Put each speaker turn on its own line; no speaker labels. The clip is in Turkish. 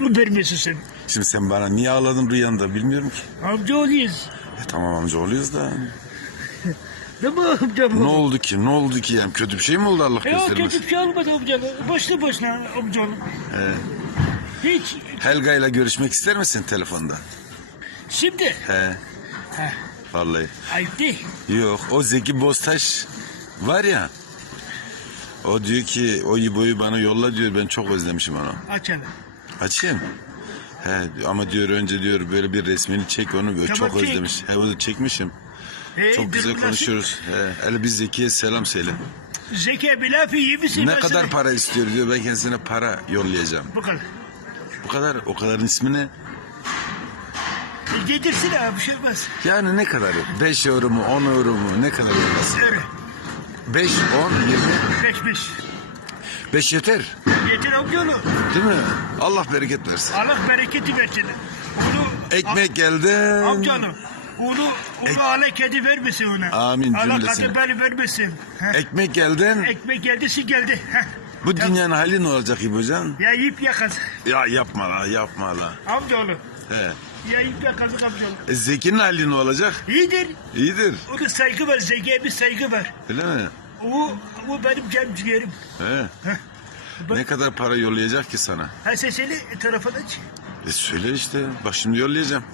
vermesin sen.
Şimdi sen bana niye ağladın rüyanda bilmiyorum ki.
Amca oluyoruz.
E, tamam amca oluyoruz da.
Değil mi amca bu?
Ne oldu ki? Ne oldu ki? Yani kötü bir şey mi oldu Allah
Ya
göstermesin?
kötü bir şey olmadı amca. Boşuna boşuna amca. Hiç.
Helga ile görüşmek ister misin telefonda?
Şimdi.
He.
Heh,
Vallahi.
ayıp değil.
Yok o Zeki Boztaş var ya. O diyor ki o İbo'yu bana yolla diyor ben çok özlemişim onu.
Aç hele.
Açayım. He ama diyor önce diyor böyle bir resmini çek onu böyle çok
çek.
özlemiş. He onu çekmişim.
Hey,
Çok güzel konuşuyoruz. He, hele biz Zeki'ye selam söyle.
Zeki bir lafı iyi misin?
Ne kadar para istiyor diyor ben kendisine para yollayacağım.
Bu kadar.
Bu kadar o kadarın ismi ne?
Getirsin abi bir şey olmaz.
Yani ne kadar? 5 euro mu 10 euro mu ne kadar yollasın?
Öyle.
5, 10, 20.
Beş beş.
5 yeter.
Getir amcaoğlu.
Değil mi? Allah bereket versin.
Allah bereketi versin. Onu,
Ekmek geldi.
Amcaoğlu. Onu, onu ala kedi vermesin ona.
Amin
Allah
cümlesine.
kadı beni vermesin. Heh.
Ekmek geldin.
Ekmek geldisi geldi. Heh.
Bu dünyanın hali ne olacak İbocan?
Ya ip yakası.
Ya yapma la yapma la.
Amcaoğlu.
He.
Ya ip yakası amcaoğlu.
E, Zeki'nin hali ne olacak?
İyidir.
İyidir.
Ona saygı var. Zeki'ye bir saygı var.
Öyle mi?
O, o benim cem ciğerim.
He.
Heh.
Ne kadar para yollayacak ki sana?
Ha sesini tarafına aç.
E söyle işte. Bak şimdi yollayacağım.